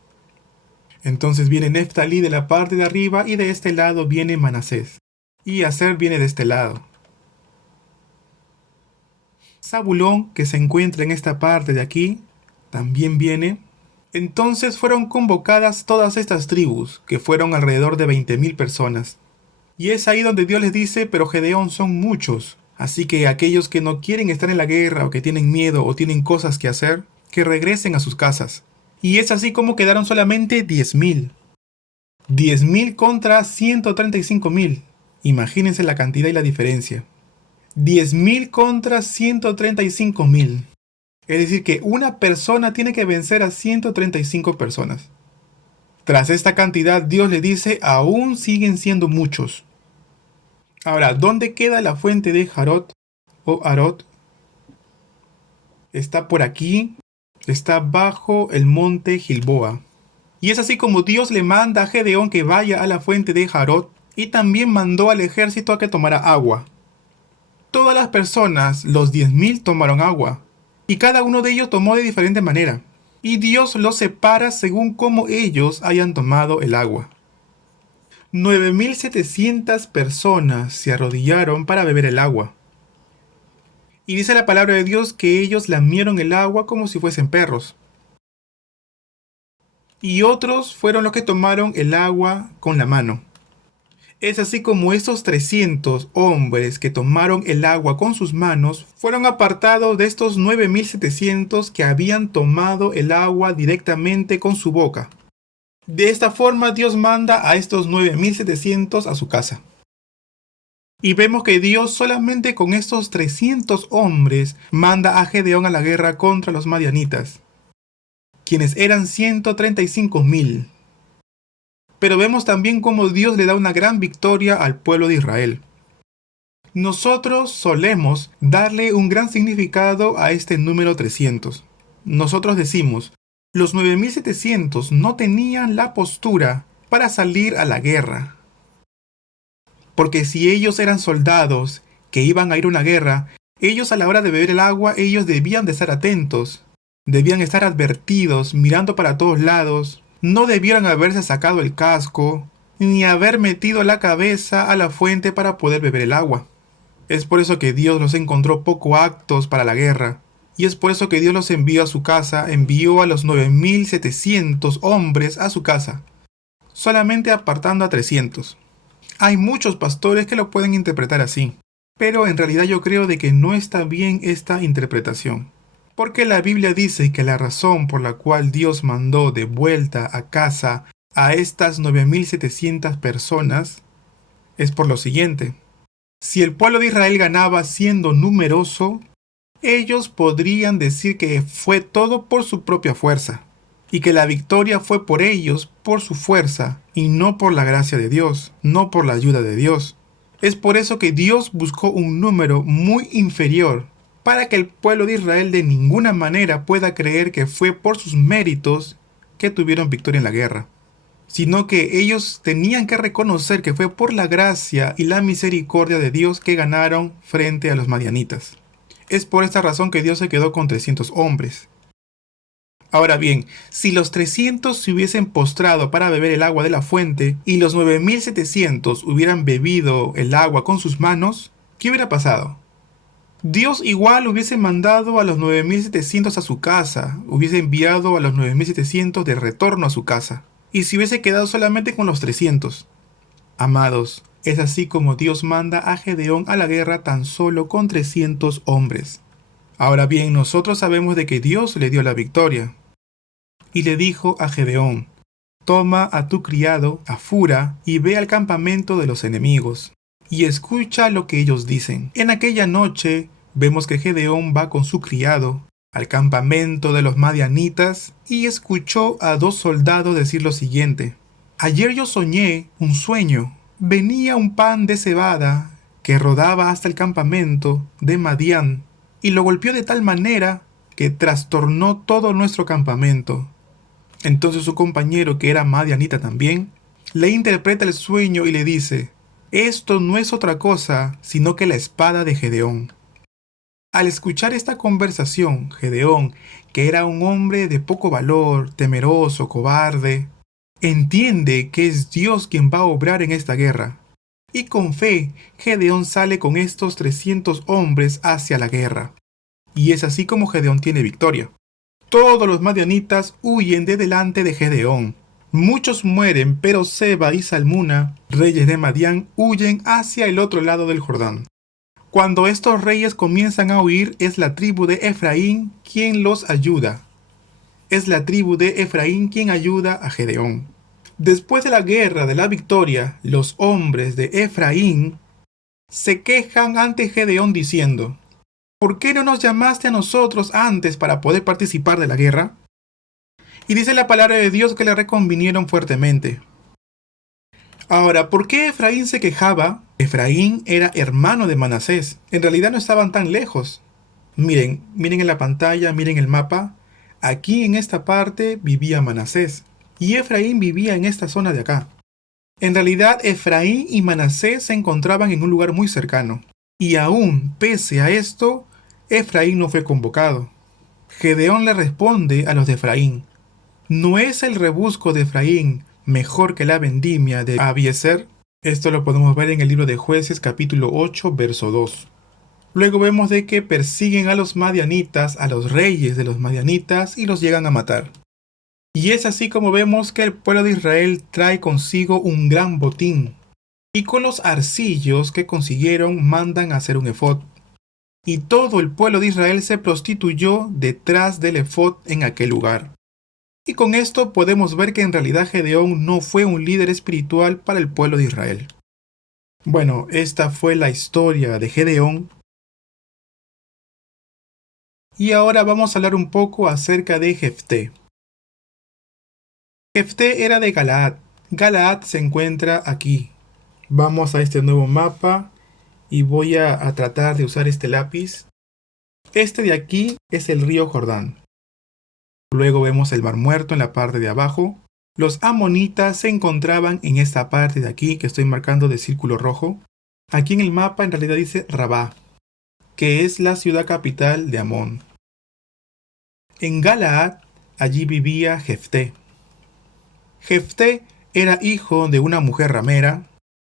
Entonces viene Neftalí de la parte de arriba y de este lado viene Manasés. Y Aser viene de este lado. Zabulón, que se encuentra en esta parte de aquí, también viene. Entonces fueron convocadas todas estas tribus, que fueron alrededor de 20,000 personas. Y es ahí donde Dios les dice, pero Gedeón son muchos. Así que aquellos que no quieren estar en la guerra o que tienen miedo o tienen cosas que hacer, que regresen a sus casas. Y es así como quedaron solamente 10.000. 10.000 contra 135.000. Imagínense la cantidad y la diferencia. 10.000 contra 135.000. Es decir, que una persona tiene que vencer a 135 personas. Tras esta cantidad, Dios le dice, aún siguen siendo muchos. Ahora, ¿dónde queda la fuente de Jarot o Arot? Está por aquí, está bajo el monte Gilboa. Y es así como Dios le manda a Gedeón que vaya a la fuente de Jarot y también mandó al ejército a que tomara agua. Todas las personas, los 10.000, tomaron agua, y cada uno de ellos tomó de diferente manera, y Dios los separa según cómo ellos hayan tomado el agua. 9.700 personas se arrodillaron para beber el agua. Y dice la palabra de Dios que ellos lamieron el agua como si fuesen perros. Y otros fueron los que tomaron el agua con la mano. Es así como esos 300 hombres que tomaron el agua con sus manos fueron apartados de estos 9.700 que habían tomado el agua directamente con su boca. De esta forma Dios manda a estos 9.700 a su casa. Y vemos que Dios solamente con estos 300 hombres manda a Gedeón a la guerra contra los madianitas, quienes eran 135.000. Pero vemos también cómo Dios le da una gran victoria al pueblo de Israel. Nosotros solemos darle un gran significado a este número 300. Nosotros decimos, los 9.700 no tenían la postura para salir a la guerra. Porque si ellos eran soldados que iban a ir a una guerra, ellos a la hora de beber el agua, ellos debían de estar atentos, debían estar advertidos, mirando para todos lados. No debieron haberse sacado el casco, ni haber metido la cabeza a la fuente para poder beber el agua. Es por eso que Dios los encontró poco aptos para la guerra. Y es por eso que Dios los envió a su casa, envió a los 9.700 hombres a su casa, solamente apartando a 300. Hay muchos pastores que lo pueden interpretar así, pero en realidad yo creo de que no está bien esta interpretación. Porque la Biblia dice que la razón por la cual Dios mandó de vuelta a casa a estas 9.700 personas es por lo siguiente. Si el pueblo de Israel ganaba siendo numeroso, ellos podrían decir que fue todo por su propia fuerza, y que la victoria fue por ellos, por su fuerza, y no por la gracia de Dios, no por la ayuda de Dios. Es por eso que Dios buscó un número muy inferior, para que el pueblo de Israel de ninguna manera pueda creer que fue por sus méritos que tuvieron victoria en la guerra, sino que ellos tenían que reconocer que fue por la gracia y la misericordia de Dios que ganaron frente a los madianitas. Es por esta razón que Dios se quedó con 300 hombres. Ahora bien, si los 300 se hubiesen postrado para beber el agua de la fuente y los 9.700 hubieran bebido el agua con sus manos, ¿qué hubiera pasado? Dios igual hubiese mandado a los 9.700 a su casa, hubiese enviado a los 9.700 de retorno a su casa, y se hubiese quedado solamente con los 300. Amados, es así como Dios manda a Gedeón a la guerra tan solo con 300 hombres. Ahora bien, nosotros sabemos de que Dios le dio la victoria. Y le dijo a Gedeón, toma a tu criado, a Fura, y ve al campamento de los enemigos, y escucha lo que ellos dicen. En aquella noche vemos que Gedeón va con su criado al campamento de los madianitas y escuchó a 2 soldados decir lo siguiente. Ayer yo soñé un sueño. Venía un pan de cebada que rodaba hasta el campamento de Madián y lo golpeó de tal manera que trastornó todo nuestro campamento. Entonces su compañero, que era madianita también, le interpreta el sueño y le dice, esto no es otra cosa sino que la espada de Gedeón. Al escuchar esta conversación, Gedeón, que era un hombre de poco valor, temeroso, cobarde, entiende que es Dios quien va a obrar en esta guerra. Y con fe, Gedeón sale con estos 300 hombres hacia la guerra. Y es así como Gedeón tiene victoria. Todos los madianitas huyen de delante de Gedeón. Muchos mueren, pero Seba y Salmuna, reyes de Madián, huyen hacia el otro lado del Jordán. Cuando estos reyes comienzan a huir, es la tribu de Efraín quien los ayuda. Es la tribu de Efraín quien ayuda a Gedeón. Después de la guerra de la victoria, los hombres de Efraín se quejan ante Gedeón diciendo: ¿por qué no nos llamaste a nosotros antes para poder participar de la guerra? Y dice la palabra de Dios que le reconvinieron fuertemente. Ahora, ¿por qué Efraín se quejaba? Efraín era hermano de Manasés. En realidad no estaban tan lejos. Miren en la pantalla, miren el mapa. Aquí en esta parte vivía Manasés. Y Efraín vivía en esta zona de acá. En realidad, Efraín y Manasés se encontraban en un lugar muy cercano. Y aún, pese a esto, Efraín no fue convocado. Gedeón le responde a los de Efraín: ¿no es el rebusco de Efraín mejor que la vendimia de Abiezer? Esto lo podemos ver en el libro de Jueces capítulo 8, verso 2. Luego vemos de que persiguen a los madianitas, a los reyes de los madianitas, y los llegan a matar. Y es así como vemos que el pueblo de Israel trae consigo un gran botín. Y con los arcillos que consiguieron mandan a hacer un efod. Y todo el pueblo de Israel se prostituyó detrás del efod en aquel lugar. Y con esto podemos ver que en realidad Gedeón no fue un líder espiritual para el pueblo de Israel. Bueno, esta fue la historia de Gedeón. Y ahora vamos a hablar un poco acerca de Jefté. Jefté era de Galaad. Galaad se encuentra aquí. Vamos a este nuevo mapa y voy a tratar de usar este lápiz. Este de aquí es el río Jordán. Luego vemos el Mar Muerto en la parte de abajo. Los amonitas se encontraban en esta parte de aquí que estoy marcando de círculo rojo. Aquí en el mapa en realidad dice Rabá, que es la ciudad capital de Amón. En Galaad, allí vivía Jefté. Jefté era hijo de una mujer ramera,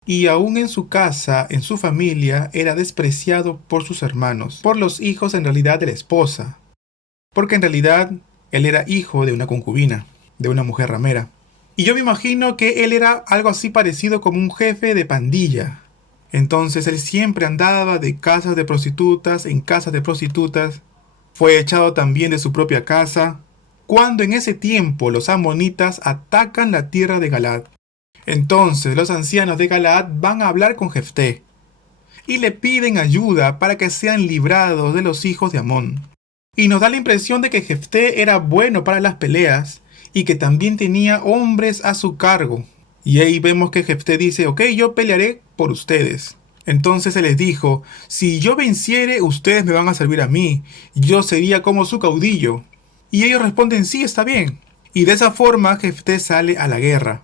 y aún en su casa, en su familia, era despreciado por sus hermanos, por los hijos en realidad de la esposa, porque en realidad él era hijo de una concubina, de una mujer ramera. Y yo me imagino que él era algo así parecido como un jefe de pandilla. Entonces él siempre andaba de casas de prostitutas en casas de prostitutas. Fue echado también de su propia casa, cuando en ese tiempo los amonitas atacan la tierra de Galaad. Entonces los ancianos de Galaad van a hablar con Jefté y le piden ayuda para que sean librados de los hijos de Amón. Y nos da la impresión de que Jefté era bueno para las peleas y que también tenía hombres a su cargo. Y ahí vemos que Jefté dice: ok, yo pelearé por ustedes. Entonces se les dijo: si yo venciere, ustedes me van a servir a mí. Yo sería como su caudillo. Y ellos responden: sí, está bien. Y de esa forma Jefté sale a la guerra.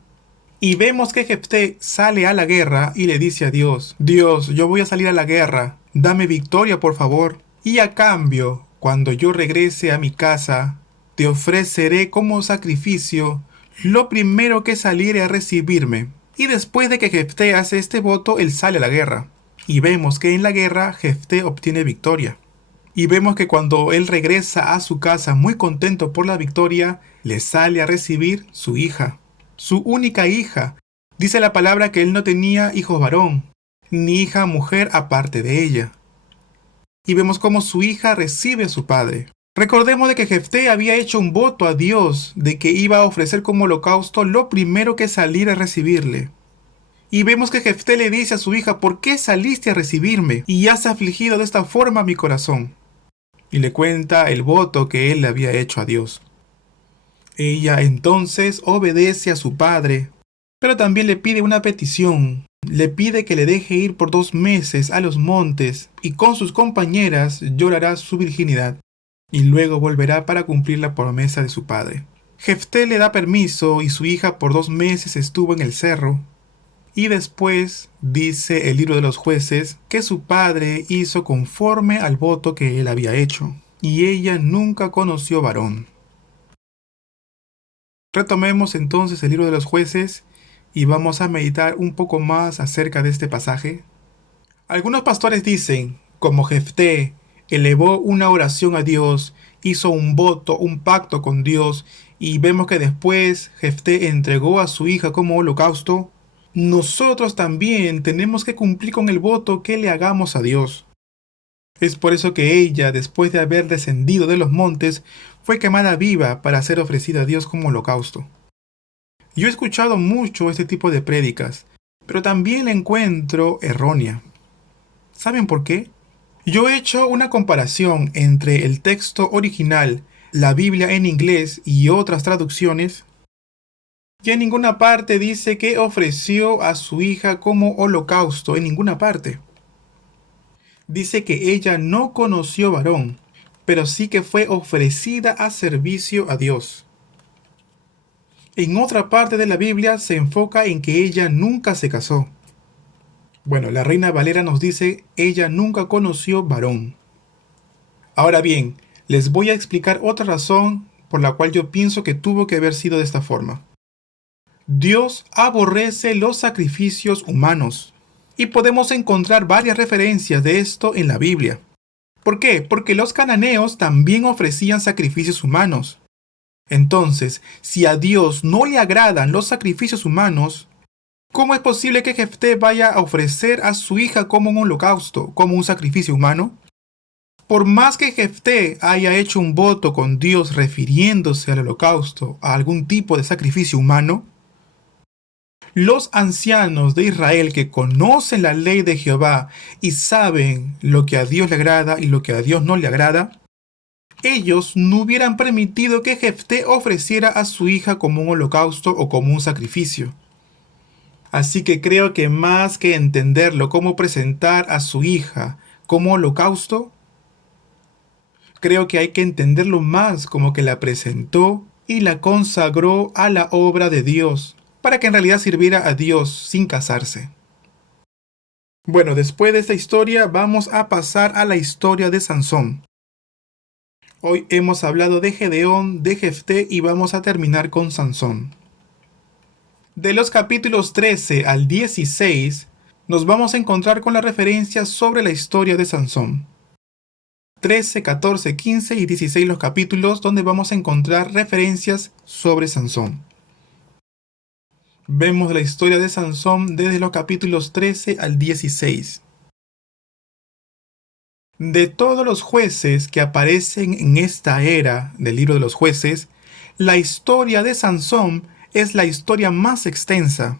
Y vemos que Jefté sale a la guerra y le dice a Dios: Dios, yo voy a salir a la guerra. Dame victoria, por favor. Y a cambio, cuando yo regrese a mi casa, te ofreceré como sacrificio lo primero que saliere a recibirme. Y después de que Jefté hace este voto, él sale a la guerra. Y vemos que en la guerra Jefté obtiene victoria. Y vemos que cuando él regresa a su casa muy contento por la victoria, le sale a recibir su hija, su única hija. Dice la palabra que él no tenía hijo varón, ni hija mujer aparte de ella. Y vemos cómo su hija recibe a su padre. Recordemos de que Jefté había hecho un voto a Dios de que iba a ofrecer como holocausto lo primero que saliera a recibirle. Y vemos que Jefté le dice a su hija: ¿por qué saliste a recibirme y has afligido de esta forma mi corazón? Y le cuenta el voto que él le había hecho a Dios. Ella entonces obedece a su padre, pero también le pide una petición. Le pide que le deje ir por 2 meses a los montes y con sus compañeras llorará su virginidad y luego volverá para cumplir la promesa de su padre. Jefté le da permiso y su hija por 2 meses estuvo en el cerro. Y después dice el libro de los jueces que su padre hizo conforme al voto que él había hecho, y ella nunca conoció varón. Retomemos entonces el libro de los jueces y vamos a meditar un poco más acerca de este pasaje. Algunos pastores dicen, como Jefté elevó una oración a Dios, hizo un voto, un pacto con Dios, y vemos que después Jefté entregó a su hija como holocausto, nosotros también tenemos que cumplir con el voto que le hagamos a Dios. Es por eso que ella, después de haber descendido de los montes, fue quemada viva para ser ofrecida a Dios como holocausto. Yo he escuchado mucho este tipo de prédicas, pero también la encuentro errónea. ¿Saben por qué? Yo he hecho una comparación entre el texto original, la Biblia en inglés y otras traducciones, y en ninguna parte dice que ofreció a su hija como holocausto, en ninguna parte. Dice que ella no conoció varón, pero sí que fue ofrecida a servicio a Dios. En otra parte de la Biblia se enfoca en que ella nunca se casó. Bueno, la Reina Valera nos dice, ella nunca conoció varón. Ahora bien, les voy a explicar otra razón por la cual yo pienso que tuvo que haber sido de esta forma. Dios aborrece los sacrificios humanos. Y podemos encontrar varias referencias de esto en la Biblia. ¿Por qué? Porque los cananeos también ofrecían sacrificios humanos. Entonces, si a Dios no le agradan los sacrificios humanos, ¿cómo es posible que Jefté vaya a ofrecer a su hija como un holocausto, como un sacrificio humano? Por más que Jefté haya hecho un voto con Dios refiriéndose al holocausto, a algún tipo de sacrificio humano, los ancianos de Israel que conocen la ley de Jehová y saben lo que a Dios le agrada y lo que a Dios no le agrada, ellos no hubieran permitido que Jefté ofreciera a su hija como un holocausto o como un sacrificio. Así que creo que más que entenderlo como presentar a su hija como holocausto, creo que hay que entenderlo más como que la presentó y la consagró a la obra de Dios, para que en realidad sirviera a Dios sin casarse. Bueno, después de esta historia vamos a pasar a la historia de Sansón. Hoy hemos hablado de Gedeón, de Jefté y vamos a terminar con Sansón. De los capítulos 13 al 16 nos vamos a encontrar con las referencias sobre la historia de Sansón. 13, 14, 15 y 16 los capítulos donde vamos a encontrar referencias sobre Sansón. Vemos la historia de Sansón desde los capítulos 13 al 16. De todos los jueces que aparecen en esta era del libro de los jueces, la historia de Sansón es la historia más extensa,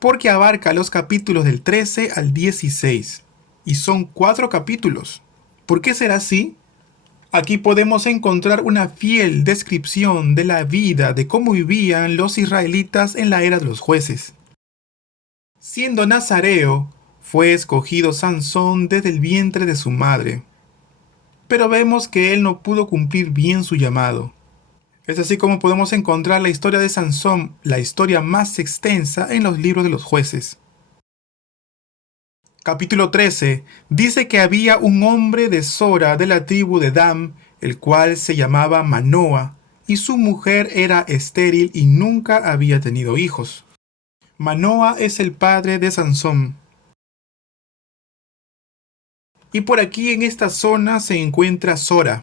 porque abarca los capítulos del 13 al 16, y son 4 capítulos. ¿Por qué será así? Aquí podemos encontrar una fiel descripción de la vida de cómo vivían los israelitas en la era de los jueces. Siendo nazareo, fue escogido Sansón desde el vientre de su madre. Pero vemos que él no pudo cumplir bien su llamado. Es así como podemos encontrar la historia de Sansón, la historia más extensa en los libros de los jueces. Capítulo 13 dice que había un hombre de Sora de la tribu de Dan, el cual se llamaba Manoa, y su mujer era estéril y nunca había tenido hijos. Manoa es el padre de Sansón. Y por aquí en esta zona se encuentra Sora.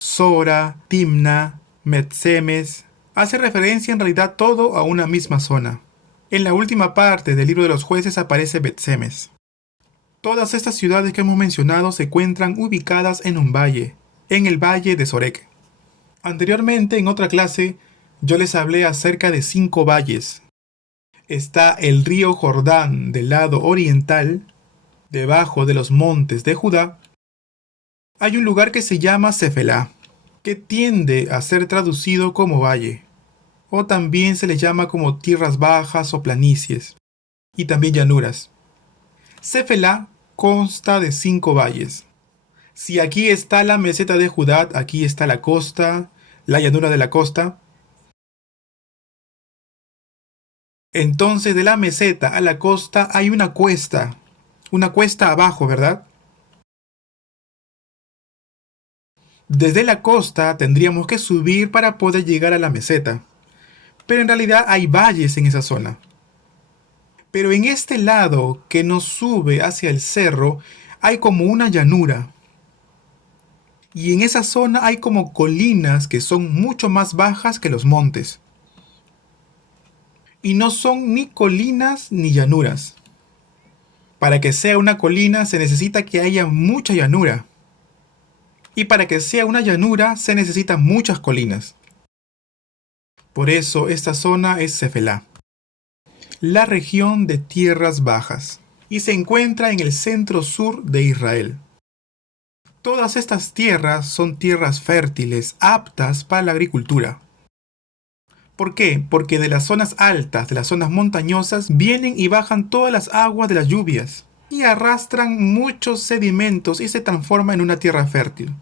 Sora, Timna, Metsemes, hace referencia en realidad todo a una misma zona. En la última parte del libro de los jueces aparece Betsemes. Todas estas ciudades que hemos mencionado se encuentran ubicadas en un valle, en el valle de Sorek. Anteriormente, en otra clase, yo les hablé acerca de 5 valles. Está el río Jordán del lado oriental, debajo de los montes de Judá. Hay un lugar que se llama Cefelá, que tiende a ser traducido como valle, o también se le llama como tierras bajas o planicies, y también llanuras. Cefelá consta de 5 valles. Si aquí está la meseta de Judá, aquí está la costa, la llanura de la costa. Entonces de la meseta a la costa hay una cuesta abajo, ¿verdad? Desde la costa tendríamos que subir para poder llegar a la meseta, pero en realidad hay valles en esa zona. Pero en este lado que nos sube hacia el cerro hay como una llanura. Y en esa zona hay como colinas que son mucho más bajas que los montes. Y no son ni colinas ni llanuras. Para que sea una colina se necesita que haya mucha llanura. Y para que sea una llanura se necesitan muchas colinas. Por eso esta zona es Cefelá, la región de tierras bajas, y se encuentra en el centro sur de Israel. Todas estas tierras son tierras fértiles, aptas para la agricultura. ¿Por qué? Porque de las zonas altas, de las zonas montañosas, vienen y bajan todas las aguas de las lluvias y arrastran muchos sedimentos y se transforma en una tierra fértil.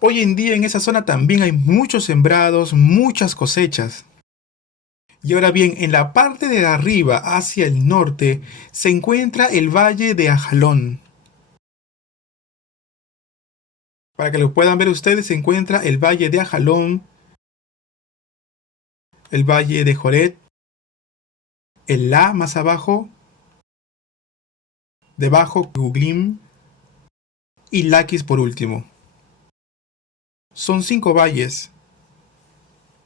Hoy en día en esa zona también hay muchos sembrados, muchas cosechas. Y ahora bien, en la parte de arriba, hacia el norte, se encuentra el valle de Ajalón. Para que lo puedan ver ustedes, se encuentra el valle de Ajalón, el valle de Joret, el La más abajo, debajo Guglim y Laquis por último. Son 5 valles.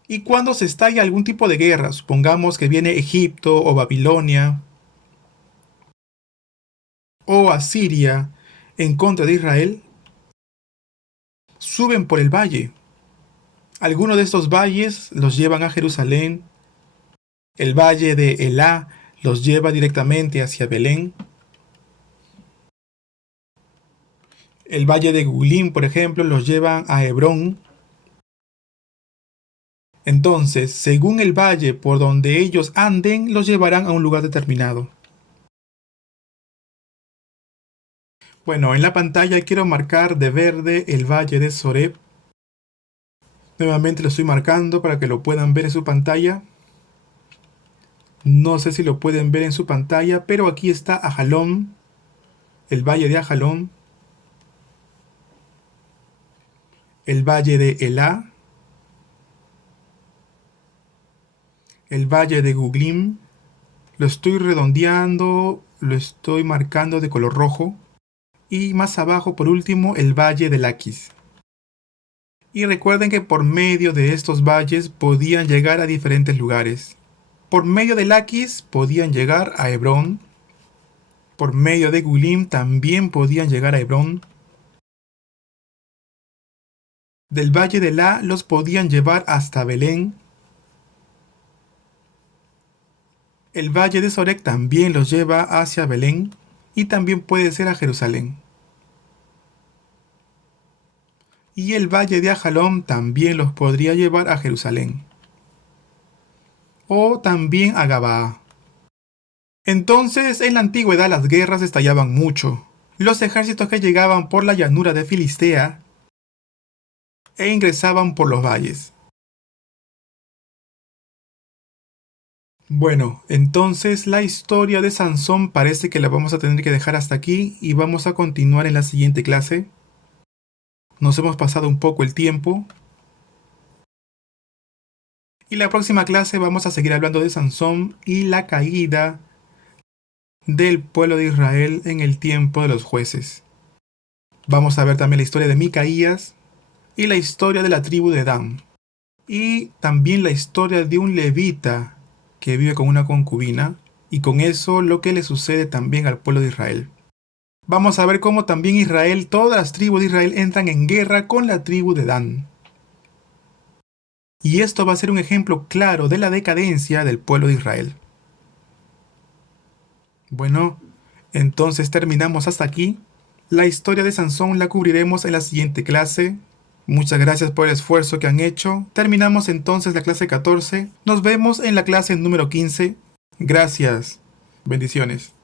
Y cuando se estalla algún tipo de guerra, supongamos que viene Egipto o Babilonia o Asiria en contra de Israel, suben por el valle. Algunos de estos valles los llevan a Jerusalén. El valle de Elá los lleva directamente hacia Belén. El valle de Gulín, por ejemplo, los llevan a Hebrón. Entonces, según el valle por donde ellos anden, los llevarán a un lugar determinado. Bueno, en la pantalla quiero marcar de verde el valle de Soreb. Nuevamente lo estoy marcando para que lo puedan ver en su pantalla. No sé si lo pueden ver en su pantalla, pero aquí está Ajalón, el valle de Ajalón, el valle de Elá, el valle de Guglim. Lo estoy redondeando, lo estoy marcando de color rojo. Y más abajo, por último, el valle de Laquis. Y recuerden que por medio de estos valles podían llegar a diferentes lugares. Por medio de Laquis podían llegar a Hebrón. Por medio de Gulim también podían llegar a Hebrón. Del valle de La los podían llevar hasta Belén. El valle de Sorek también los lleva hacia Belén y también puede ser a Jerusalén. Y el valle de Ajalón también los podría llevar a Jerusalén. O también a Gabaa. Entonces, en la antigüedad las guerras estallaban mucho. Los ejércitos que llegaban por la llanura de Filistea e ingresaban por los valles. Bueno, entonces la historia de Sansón parece que la vamos a tener que dejar hasta aquí y vamos a continuar en la siguiente clase. Nos hemos pasado un poco el tiempo. Y la próxima clase vamos a seguir hablando de Sansón y la caída del pueblo de Israel en el tiempo de los jueces. Vamos a ver también la historia de Micaías y la historia de la tribu de Dan. Y también la historia de un levita que vive con una concubina y con eso lo que le sucede también al pueblo de Israel. Vamos a ver cómo también Israel, todas las tribus de Israel entran en guerra con la tribu de Dan. Y esto va a ser un ejemplo claro de la decadencia del pueblo de Israel. Bueno, entonces terminamos hasta aquí. La historia de Sansón la cubriremos en la siguiente clase. Muchas gracias por el esfuerzo que han hecho. Terminamos entonces la clase 14. Nos vemos en la clase número 15. Gracias. Bendiciones.